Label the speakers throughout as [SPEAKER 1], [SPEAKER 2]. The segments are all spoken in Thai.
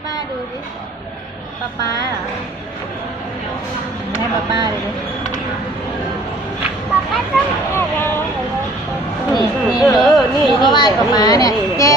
[SPEAKER 1] ป้าดูดิป้าเหรอให้ป้าดูดิ
[SPEAKER 2] ป๊าป๊าต้องอะไร
[SPEAKER 1] นี่ก็วาดป้าเนี่ยเจ๊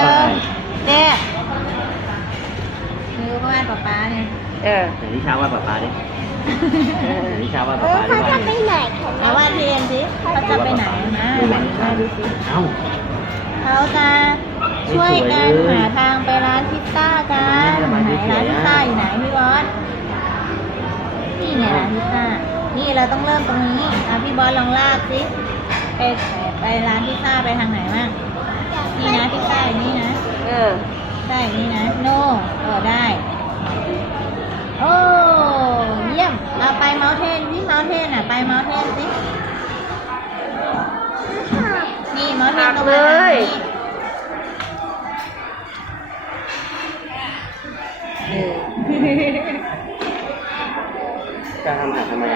[SPEAKER 1] นี่ก็วาดป้าเนี่ย
[SPEAKER 3] ไหนนิชาวาดป๊าดิไหนนิชาวาดป๊าดิ
[SPEAKER 2] เขาจะไปไหนกัน
[SPEAKER 1] แล้ววาดเทียนสิเขาจะไปไหนนะไหนมาดูสิ
[SPEAKER 3] เอ้า
[SPEAKER 1] เขาจะช่วยกันหาทางไปร้านพิซซ่ากันไหนร้านพิซซ่าอยู่ไหนพี่บอสนี่ไงร้านพิซซ่านี่เราต้องเริ่มตรงนี้พี่บอสลองลากสิไปร้านพิซซ่าไปทางไหนบ้างนี่นะพิซซ่าอย่างนี้นะได้อย่างนี้นะโน่ได้โอ้เยี่ยมเอาไปเมาเทนที่เมาเทนไปเมาเทนสินี่เมาเทนตรงนี้
[SPEAKER 3] จะทำหัดทำไม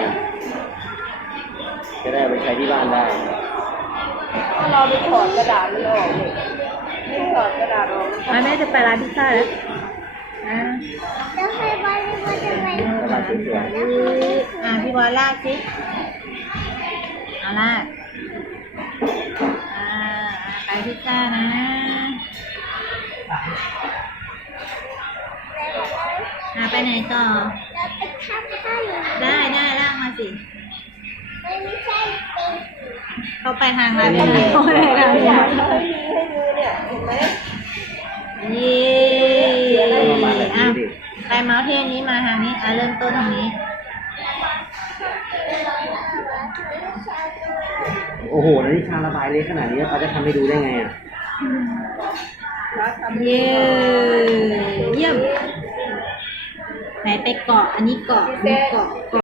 [SPEAKER 3] จะได้เอาไปใช้ที่บ้านได้
[SPEAKER 4] ถ้าเราไปถอดกระดาษมันออกไม่ถอดกระดาษออก
[SPEAKER 1] แม่จะไปร้านพิซซ่าแล้ว
[SPEAKER 2] แล้วให้บอลจะไป
[SPEAKER 3] กระดาษสวย
[SPEAKER 1] พี่บอลลากสิเอาลากไปพิซซ่านะไปไหนต่อ
[SPEAKER 2] เราไปข้ามข้าม
[SPEAKER 1] ได้ลากมาสิ
[SPEAKER 2] ไม่ใช่เป็น
[SPEAKER 1] เขาไปทางร้านพิซซ่า
[SPEAKER 4] อยากให้ดูเนี่ยเห็นไหม
[SPEAKER 1] ไปเมาส์เทนนี้มาทางนี้เริ่มต้นทางนี้
[SPEAKER 3] โอ้โหแล้วนิชาระบายเลยขนาดนี้เขาจะทำให้ดูได้ไง
[SPEAKER 1] เยี่ยมไหนไปเกาะอันนี้เกาะ